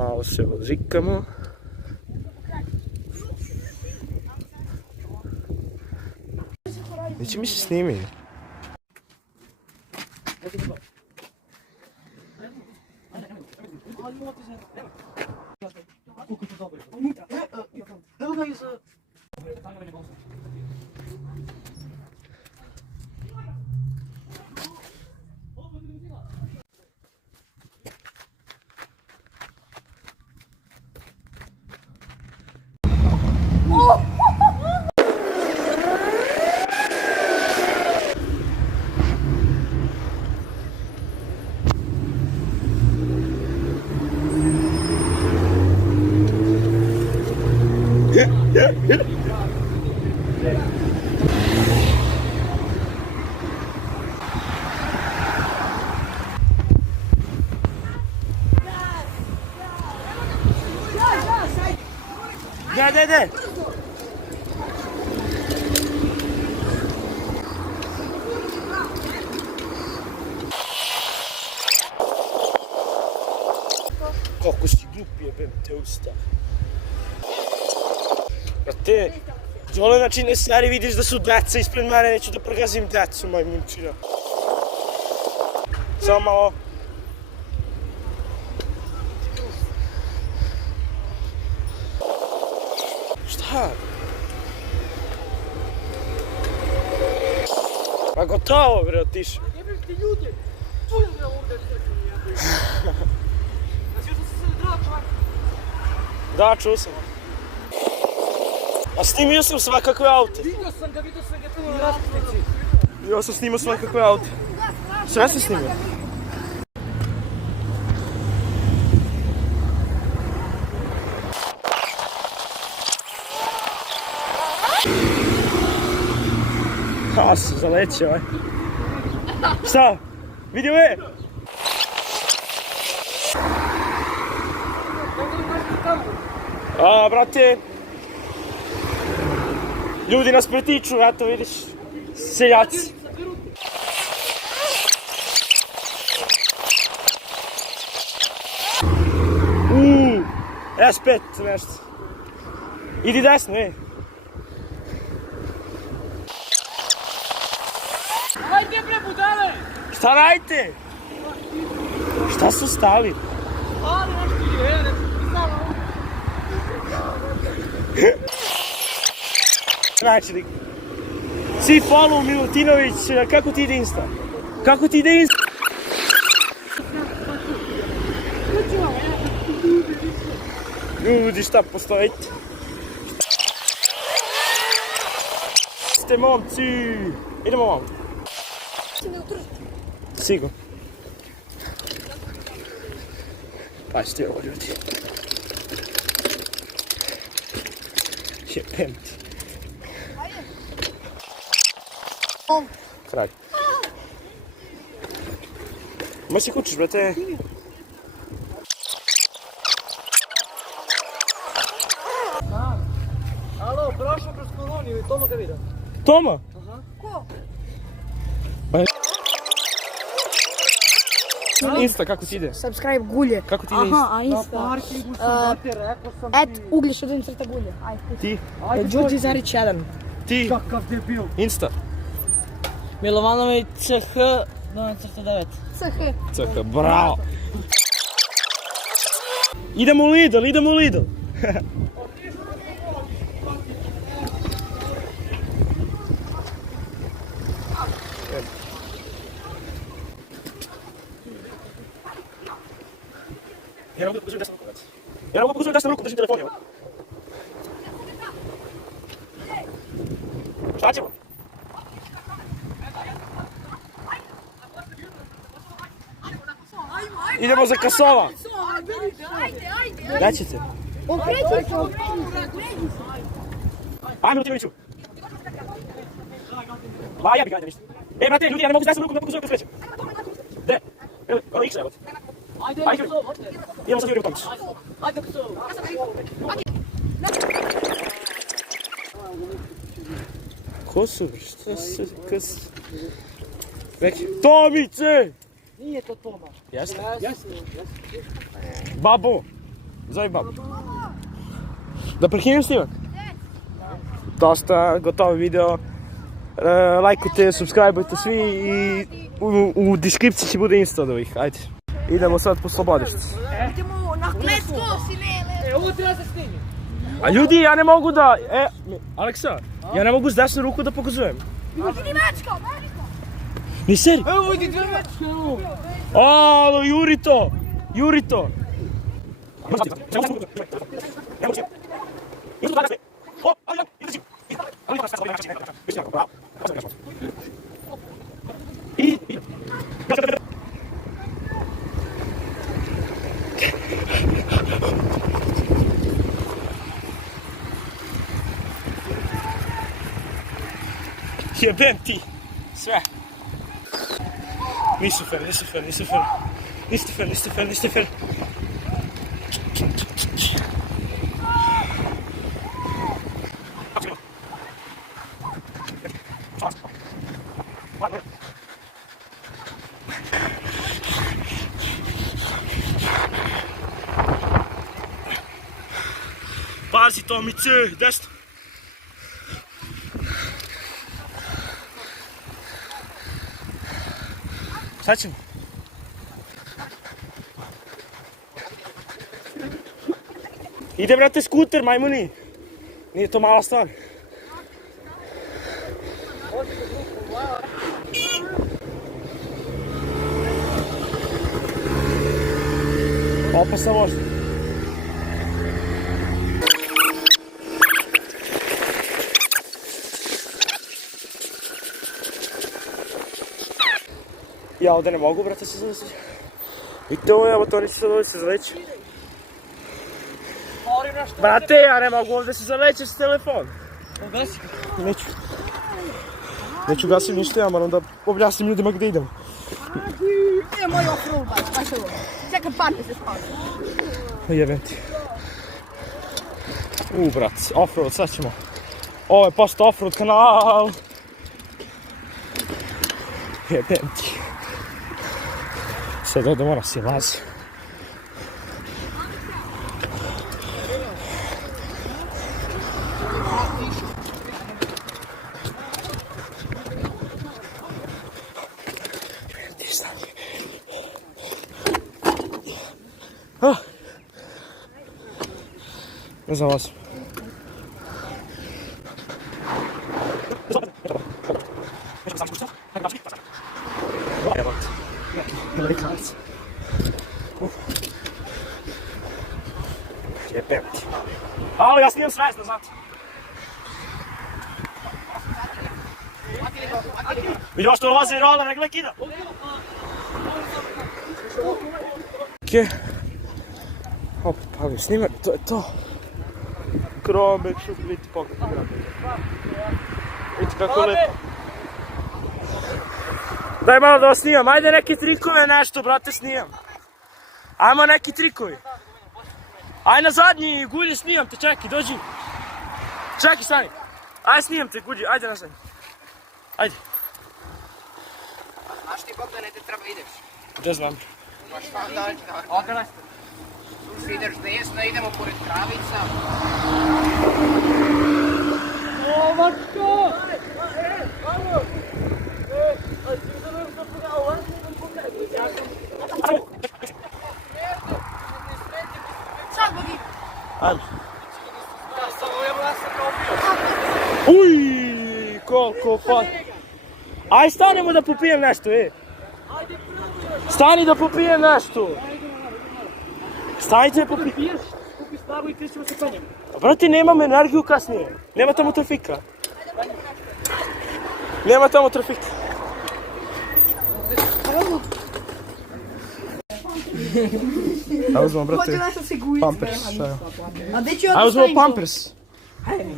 Malo se odrikamo. Neće mi se snimi. Gel. Kako si glup jebem te usta. Brate, dole znači ne stari vidiš da su deca ispred mene, neću da progazim decu, majmunčina. Samo malo. Šta? Pa gotovo bre, otišao. Jebeš ti ljudi, čujem ga ovdje sve jebeš. Znači što si se drao čovjek? Da, čuo sam. A snimio sam svakakve aute. Vidio sam ga tamo na raskrici. Ja sam snimao svakakve aute. Sve sam snimio. A, sam zalećeo, aj. Šta? Vidi ove! A, brate, ljudi nas pretiču, eto vidiš, seljaci. S5 nešto. Idi desno, Ajde bre budale! Šta radite? Šta su stali? Ali nešto je, Znači, si follow Milutinović, kako ti ide Insta? Kako ti ide Insta? Ljudi, šta postojite? Ste momci! Idemo vam. Sigurno. Paćete ovo ljudi. Jebem ti. Kraj. Ma si kućiš, brate. Alo, prošao kroz koloniju i Toma ga vidio. Toma? Aha. Ko? Insta, kako ti ide? Subscribe Gulje. Kako ti ide Insta? Aha, a Insta. Na parkingu sam dati, rekao sam ti. Ugljiš od crta Gulje. Ajde. Ti? Ajde, Đurđi Zarić 1. Ti? kakav debil. Insta? Milovanović CH 0.9. CH. Bravo! Idemo u Lidl, Ja mogu pokazujem desnu ruku, već. Ja mogu pokazujem desnu ruku, držim telefon, evo. Šta ćemo? Idemo za Kasova. Gdje ćete? Okreći se. Ajme, Milutinoviću. Ma, ja bih gajde ništa. Brate, ljudi, ja ne mogu s desnom rukom da pokazujem kad srećem. Gde? Ono X, evo. Ajde, Ajde, idemo sad Juriju Tomić. Ajde, Kso. Ko su? Šta se kas... Neki... Tomice! Nije to Toma. Jeste? Jeste. Babo! Zove babu. Da prekinem snimak? Dosta, gotovo video. Lajkujte, subscribeujte svi i u deskripciji će bude Insta od ovih, ajde. Idemo sad po Slobodištu. Idemo na Let's go, Silele! Ovo treba se snimi. A ljudi, ja ne mogu da... Aleksa, ja ne mogu s desnu ruku da pokazujem. Vidi mačka, Ni seri? Evo vidi 2 metra. Alo, juri to! Juri to! Jebem ti! Sve! Nisu fer. Niste fer. Pazi Tomice, desno. Sad ćemo. Ide brate skuter, majmuni. Nije to mala stvar. Opasna vožnja. Ja ovdje ne mogu, brate, se zaleći. Vidite ovo, evo to neće se zaleći. Brate, ja ne mogu ovdje se zaleći s telefon. Neću. Neću gasim ništa, ja moram da objasnim ljudima gdje idemo. je moj offroad, baš ovo. Čekaj, parke se spavlja. Jebem ti. Brat, offroad, sad ćemo. Ovo je postao offroad kanal. Jebem ti. Sad ovdje mora se lazi. Ne znam vas. Evo ti. Amerikanac. Jebem ti. Ali ja snijem svesno, znate. Vidio što ulazi roller, ne gledaj kida. Okej. Hop, ali snima, to je to. Kromek, šup, vidite pogled. Vidite kako je lepo. Daj malo da vas snimam, ajde neke trikove nešto, brate, snimam. Ajmo neki trikovi. Aj na zadnji, Gulje, snimam te, čekaj, dođi. Čekaj, stani. Aj snimam te, Gulje, ajde na zadnji. Ajde. Znaš ti Bogdane gdje treba ideš? Gdje znam? Pa šta dalje? Odrašte. Tu ideš desno, idemo pored Kravica. Ovako! Sad Bogi. Ajde. Uj, koliko pa... Aj stanemo da popijem nešto, Stani da popijem nešto. Stanite da popijem. Piješ, kupi snagu i krećemo se penjemo. Brate, nemam energiju kasnije. Nema tamo trafika. Nema tamo trafika. Ajde uzmemo, brate, Hoće nešto se gujić. Pampers. A gdje ću Ajde uzmemo Pampers.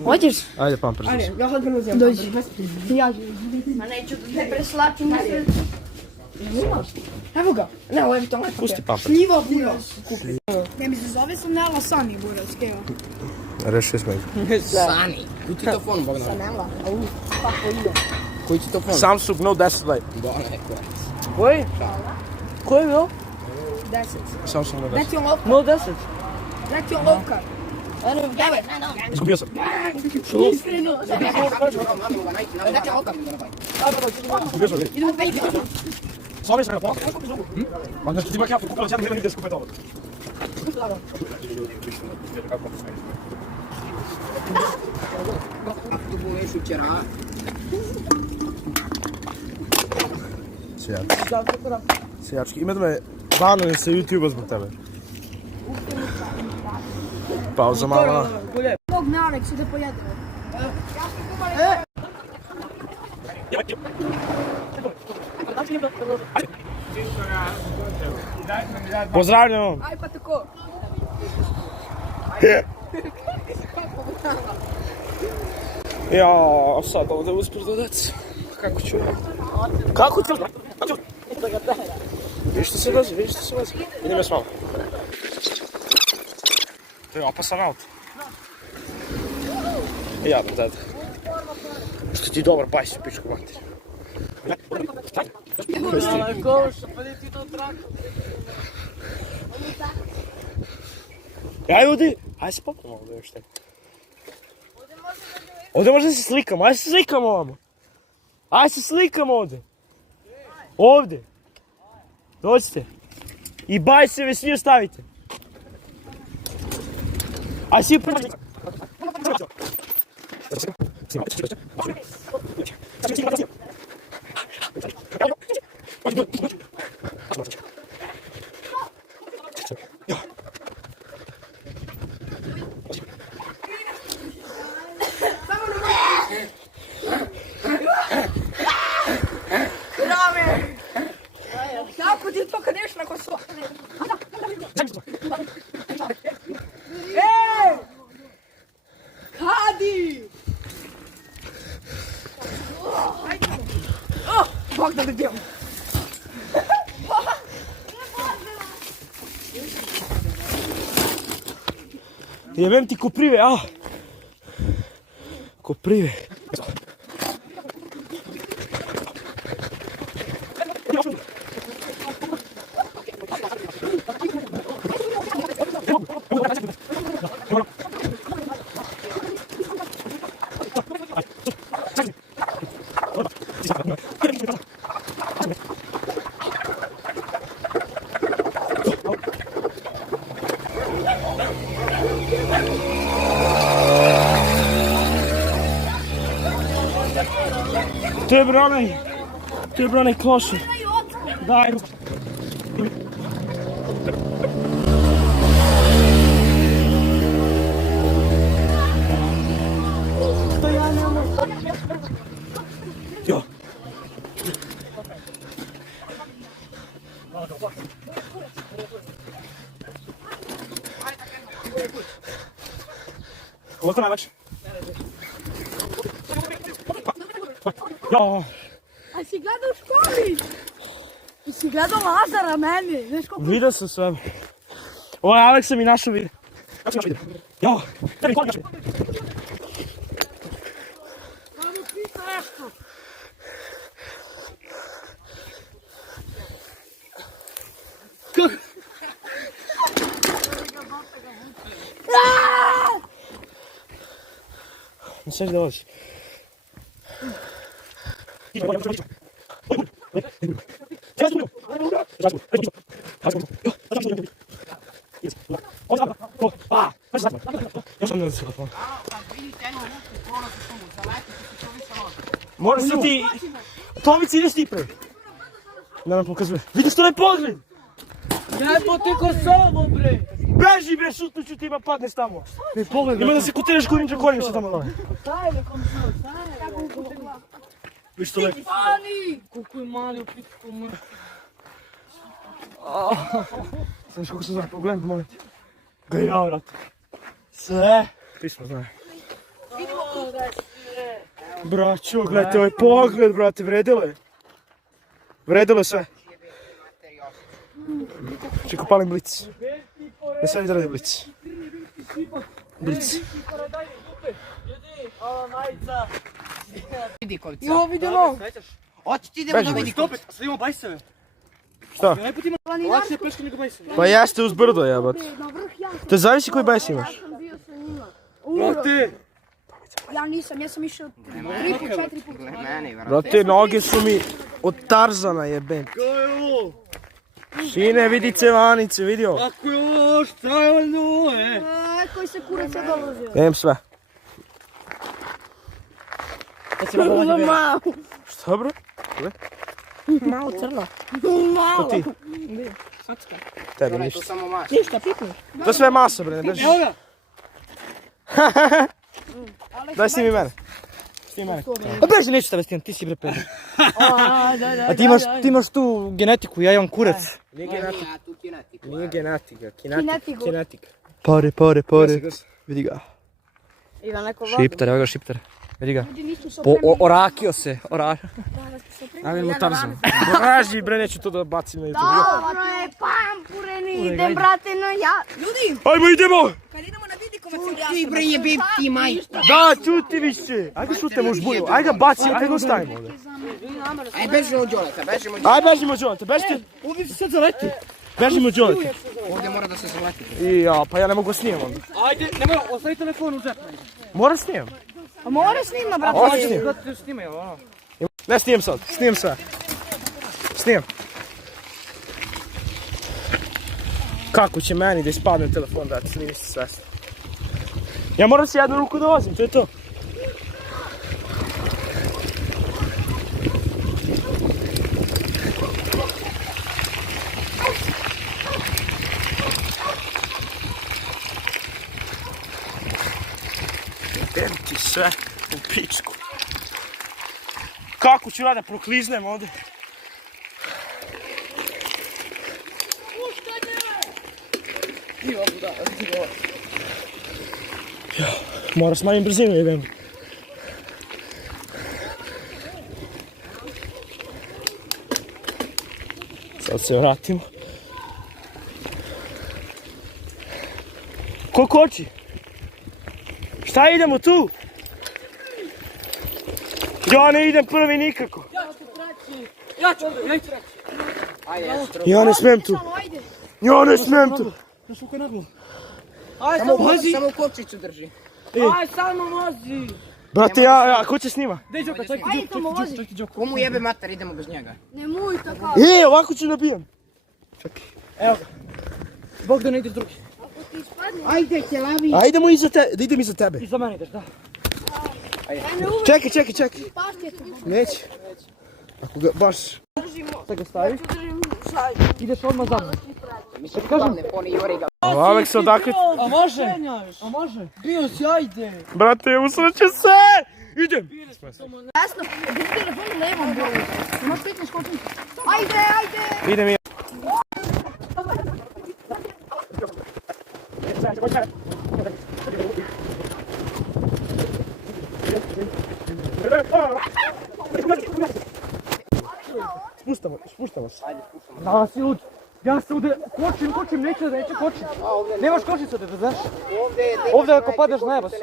Hoćeš? Ajde Pampers. Ja sad prenuzim. Dođi. Ja ću. Ma neću da te preslačim na sve. Evo ga. Ne, ovo je to lepo. Pusti Pampers. Šljivo, buras. Ja mi se zove Sanela Sani, buras, evo. Rešio smo ih. Sani. Koji ti to fon, Bogdane? Sanela. Kako ide? Koji ti to fon? Samsung Note 10 Lite. Bogdane, kurac. Koji? Koji je bio? 10. Samsung Note 10. Deci on lopta. Note 10? Znači olovka. Izgubio sam. Iskreno. Znači olovka. Izgubio sam. Idemo pejti. Slaviš me na pola? Ma znači ti imak ja pokupila, ja ne vidim gdje skupiti ovo. Tu budeš včera. Sijački, ime da me banujem sa YouTube-a zbog tebe. Pauza mala. Mog nanek se da pojedemo. Pozdravljamo. Aj pa tako. Ja, sad ovdje uspješ dodati. Kako ću? Kako ću? Vidiš što se dozi, vidiš što se dozi. Idem još malo. To je opasan auto. Jadno, dada. Što ti dobar bajs u pičku mater. Ja ljudi, aj se popnemo ovdje još tako. Ovdje možda se slikamo, aj se slikamo ovamo. Aj se slikamo ovdje. Ovdje. Dođite. I bajseve svi ostavite. Aj svi prvi. Kako ti to kad neš na kosu? Hadi! Bog da vidim. Jebem ti koprive, a? Koprive. To je bre onaj klošar. Daj. Jo. Ovo je najlakše. Jo. A si gledao u školi? Si gledao Lazara meni? Znaš koliko... Vidio sam sve. Ovo je Aleksa mi našao video. Kako si našao video? Jo. Tebi koliko našao video? Samo pita nešto. Ne smiješ da dođi. Moram se ti... Tomici, ideš ti prvi. Da nam pokazuje. Vidiš što ne pogled? Jebo ti ko samo, bre! Beži bre, šutnuću ti ima padneš tamo. Ne pogledaj, ima da se kutireš korinča korim što tamo dole. Viš što lepo. Koliko je mali u pitku, mrtvi. Znaš kako se zove, pogledaj, molim ti. Gledaj, ja, vrat. Sve. Pismo, znaj. Braćo, gledajte ovaj pogled, brate, vredilo je. Vredilo je sve. Čekaj, palim blic. Ne sve izradi blic. Blic. Vidi kovica. Jo, vidimo. Hoće ti idemo da vidi kovica. Sad imamo bajseve. Šta? Najput ima lakše peške nego bajs. Pa jeste uz brdo jebate. Na vrh ja sam. To zavisi koji bajs imaš. Ja sam bio sa njima. Brate! Ja nisam, ja sam išao 3 put, 4 put. Gle meni, vrate. Brate, noge su mi od Tarzana jebem. Ko je ovo? Sine, vidi cevanice, vidio? Ako je ovo, šta je ovo, Koji se kurac je dolazio? Jem sve. Malo. Šta bro? Malo crno. Ko ti? Tebi To ništa. samo mas. Ništa, pipni. To sve je masa bre, ne drži. Evo ga! Daj snimi mene. Snimi mene. A beži, neću tebe snimati, ti si bre peder. A ti imaš tu genetiku, ja imam kurac. Nije genetika. Ja tu kinetiku. Nije genetika, Kinetiku. kinetika. Pare. Vidi ga. Ima neko Šiptar, evo ga šiptar. Vidi ga. Ljudi nisu se Orakio se. Ajmo Tarzan. Draži bre, neću to da bacim na YouTube. Dobro je, pampureni, idem brate na ja. Ljudi, Ajmo idemo! kad idemo na vidikovac Ti bre jebi ti majstor. Da, čuti više. Ajde šutemo u žbuju, ajde ga baci, ajde ga ostavimo ovdje. Aj bežimo od Đoleta, bežimo od Ajde bežimo Đolete, bežite. Ovdje se sad zaleti. Bežimo Đolete. Ovdje mora da se zaleti. Pa ja ne mogu snimam onda. Ajde, nemoj, ostavi telefon u džep. Moram snimam. A mora snima, brate. Hoću snimam. Brate, snimaj ovo. Ne snimam sad, snimam sve. Snimam. Kako će meni da ispadne telefon da ti nisi svesni? Ja moram se jednu ruku da vozim, to je to. Idem ti sve u pičku. Kako ću ja da prokliznem ovdje? Mora smanjim brzinu, idem. Sad se vratimo. Ko koči? Šta idemo tu? Ja ne idem prvi nikako. Ja ću ovdje, ja ću reći. Ja ne smem tu. Ja ne smem tu. Znaš kako je naglo? Samo kopčicu drži. Aj, samo vozi. Brate, ja, ko će snima? Dej Đoka, čekaj ti Đoka. Komu jebe mater, idemo bez njega. Nemoj tako. Ovako ću nabijam. Evo ga. Bog da ne ideš drugi. Ajde, ćelavi. A idemo iza tebe, da idem iza tebe. I za mene ideš, da. Čekaj. Neće. Ako ga baš... Sad ga staviš. Ideš odmah za mnom. Mislim, kažem. Ne poni Jori ga. Aleks, odakle? A može? A može? Bio si, ajde. Brate, usreće se! Idem! Jasno, drži telefon levom boju. Imaš pitne skočnice. Ajde. Idem ja. Spuštamo se. Da si lud. Ja se ovdje kočim, neću kočim. Nemaš kočice da znaš? Ovdje ako padeš najeba si.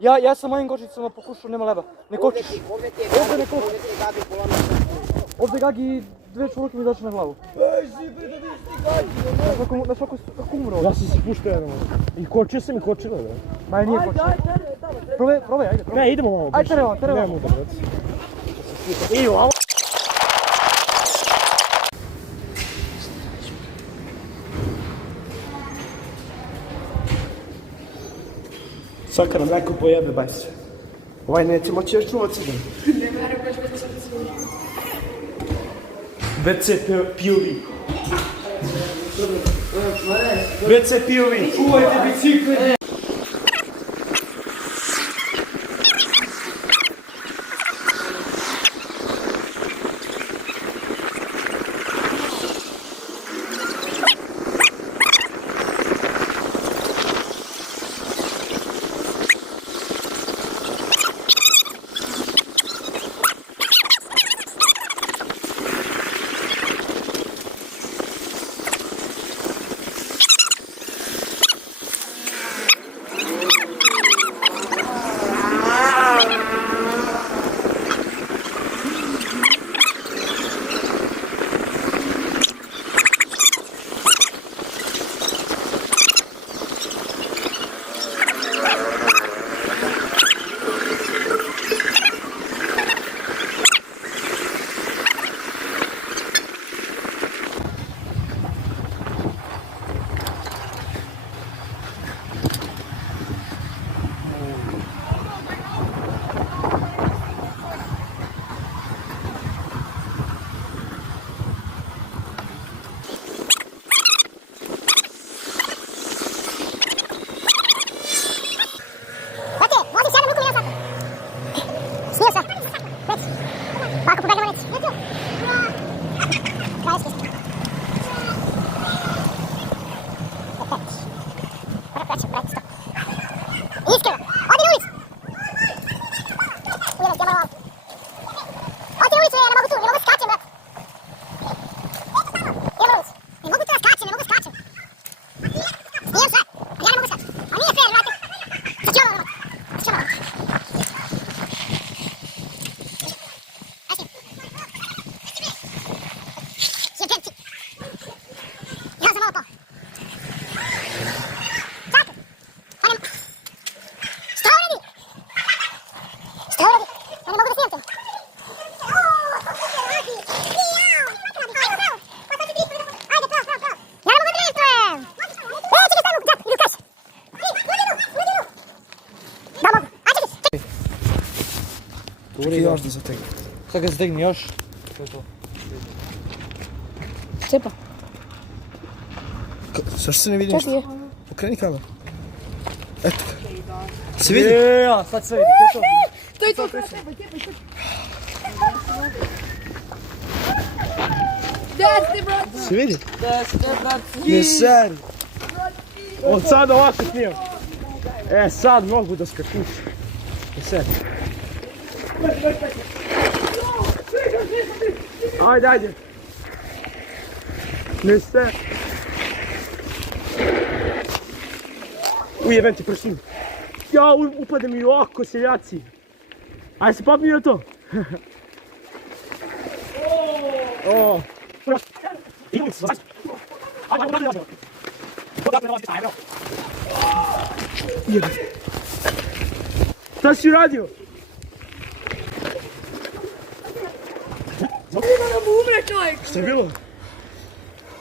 Ja sam mojim kočicama pokušao, nema leba. Ne kočiš. Ovdje ti je Ovdje ne kočiš. Ovdje ti je Gabi polomio. Ovdje Gagi dve čuluke mi daš na glavu. Na svako umro. Ja sam se puštao jednom. I kočio sam i kočilo, da. Ma nije kočio. Probaj, ajde. Ne, idemo malo. Ajde, treba. Idemo da, brate. I ovo. Sad kad nam neko pojebe, baj se. Ovaj neće moći još čuvat se. WC POV. WC POV. Čuvajte bicikle. Ako pobegnemo reći. Krajski. Iskreno, odi na ulicu! Ujeli, ja moram ovdje. Odi na ulicu, ne mogu tu, ne mogu skačem, brat. Idem na ulicu. Ne mogu tu da skačem, ne mogu skačem. Snijem sve, a ja ne mogu skačem. A nije fair, brate. Sad ću ono, sad ću ono. Ja sam malo pao. Čakaj. Onem. Šta uradi? Šta uradi? Ja ne mogu da snimam to. Ajde, pravo. Ja ne mogu da driftujem. Čekaj, stavim u džak, idu kaš. Da mogu. A čekaj. Čekaj još da zategni. Sad ga zategni još. To je to. Cepa. Zašto se ne vidi Čekaj je. Okreni kameru. Eto ga. Se vidi? Ja, sad se vidi, to je to. To je to. Desni, brate. Se vidi? Desne, brat. Ne seri. Od sad ovako snimam. E, sad mogu da skakuš. E, sad. Ajde. Ne ste. Ujebem ti prstim. Ja, upade mi u oko, seljaci. Ajde se papio to. O. Šta si uradio? Ima da mu umre čovjek. Šta je bilo?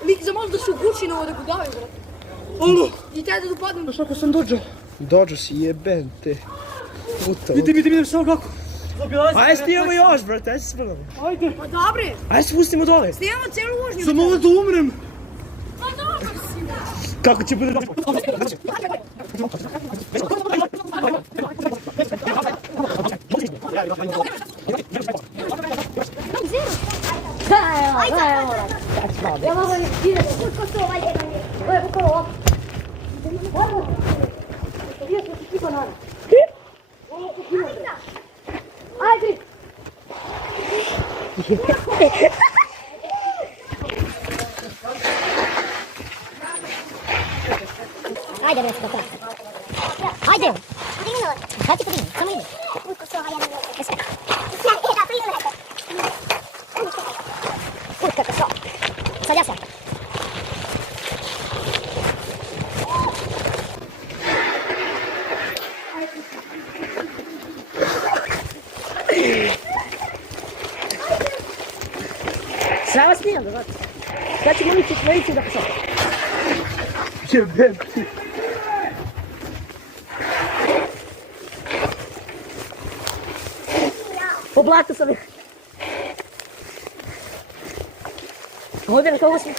Lik za možda su guši na ovo da ga daju, brate. Alo! I taj da dopadnem. Šta ko sam dođo? Dođo si jeben te. Puta. Vidim samo kako. Ajde snijemo još, brate, ajde se spredamo. Ajde. Pa dobre. Ajde se spustimo dole. Snijemo cijelu vožnju. Sam ovo da umrem. Pa dobro si, da. Kako će bude dobro? Ja mogu vidjeti, ko to ovaj jedan je. Ovo je bukvalo ovako. Ovo je smo si kipa nada. Ajde! Ajde, bre, da tako. Ajde! Sad ti podigni, samo ide. Usko se ovaj jedan je. Ja, da, priznajte. Kako so. Sad ja sam. Sada vas snijam, brate. Sad ćemo ići da posao. Jebem ti. Po blatu sam ih. Ovdje na kogu si.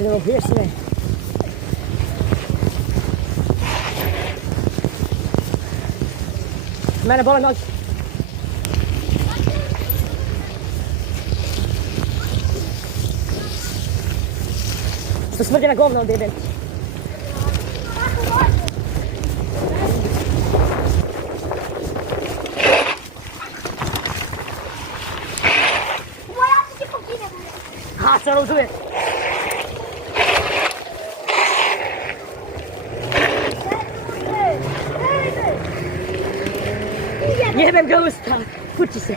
Idemo biješ sve. Mene bole noći. Što smrdi na govno ovdje jebem. Ha, se rozumije. Jebem ga usta, kući se.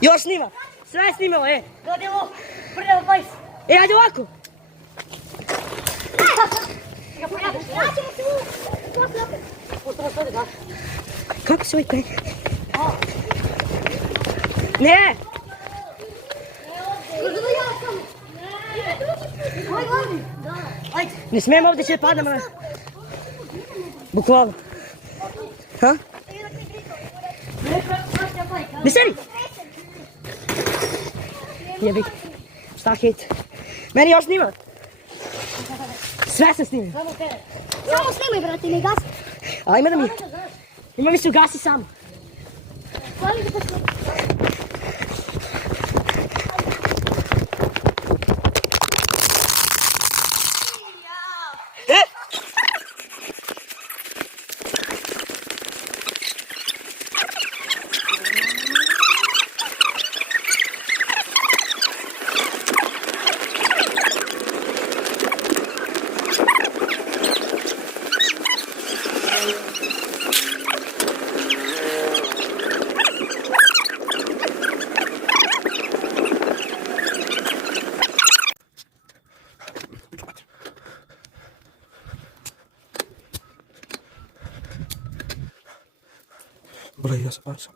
Još snima, sve je snimao, e. Dodjelo, prljavo bajs. E, ajde ovako. Kako se ovaj penje? Ne! Ne smijem ovdje će padam. Bukvalno. Ha? Ne seri! Jebik. Šta hit? Meni još snima. Sve se snimi. Samo snemaj, brate, ne gasi. Ajme da mi. Ima mi se ugasi sam. Hvala da te Burayı yasarsam.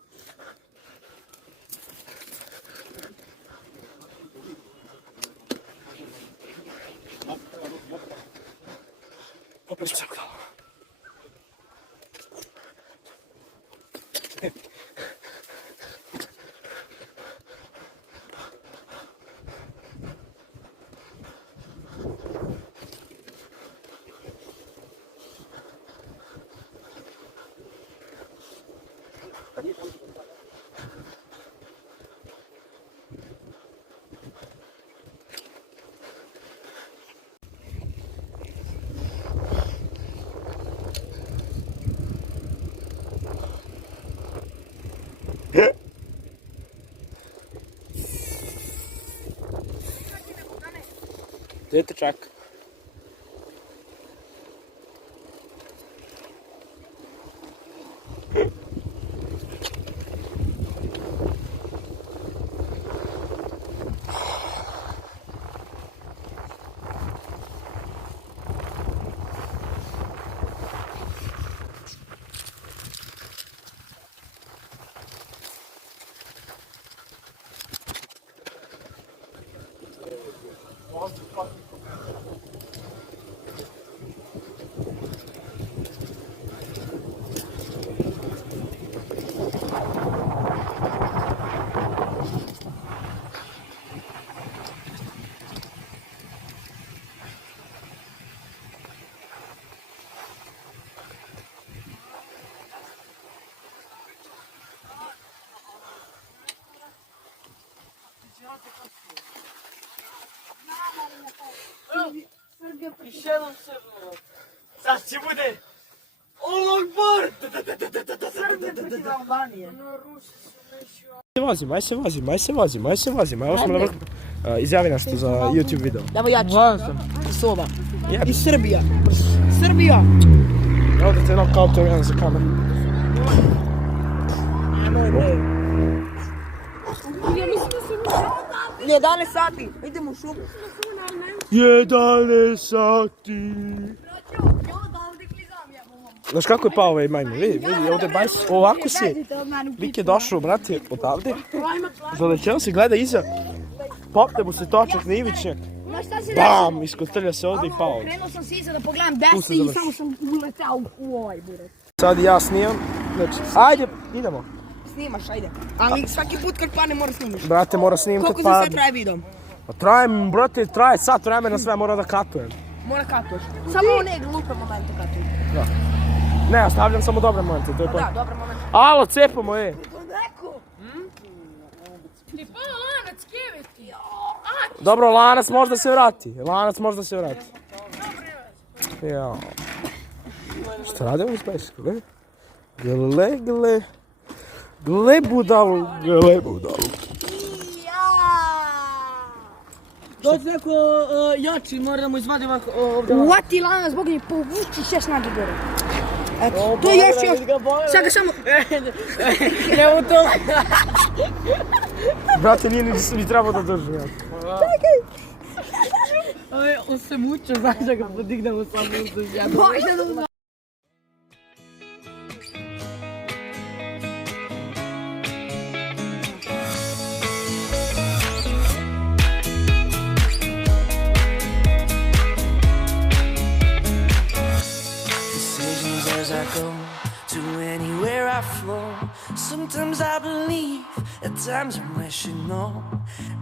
Dajte čak. Sad će bude Allahu Akbar. Aj se vozimo. Evo smo na vrhu. Izjavi nešto za YouTube video. Evo ja ću. Soba. Ja I Srbija. Srbija. Evo da te nokautujem za kameru. 11 sati. Idemo u šumu. 11 sati. Znaš kako je pao ovaj majmun? Vidi, ovdje bajs, ovako si. Lik je došao, brate, odavde. Zaleteo se, gleda iza. Popne mu se točak na ivičnjak. Bam, iskotrlja se ovdje i pao. Krenuo sam se iza da pogledam desno i samo sam uletao u ovaj buret. Sad ja snimam. Znači, ajde, idemo. Snimaš, ajde. Ali svaki put kad pane mora snimiš. Brate, mora snimam kad Koliko za sve padne. traje video? Pa traje sat vremena, sve mora da katujem. Mora katuješ. Samo one glupe momente katuj. Ne, ostavljam samo dobre momente, to je Da, dobar moment. Alo, cepamo, Ti pa lanac keviti. Dobro, lanac možda se vrati. Jao. Šta radi ovo spajsko, gle budalu. Dođe neko jači, moramo izvaditi ovako ovdje. Uvati lanac, Bog mi povuči 6 snage gore. Eto, to je još. Sad ga samo... Evo to. Brate, nije ni trebao da držim. On se muče, znaš da ga podignemo samo u dužjadu. As I go to anywhere I flow, sometimes I believe At times I'm wishing, no,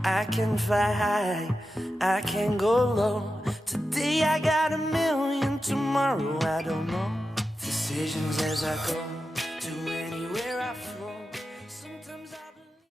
I can fly high, I can go low. Today I got a million, tomorrow I don't know. Decisions as I go.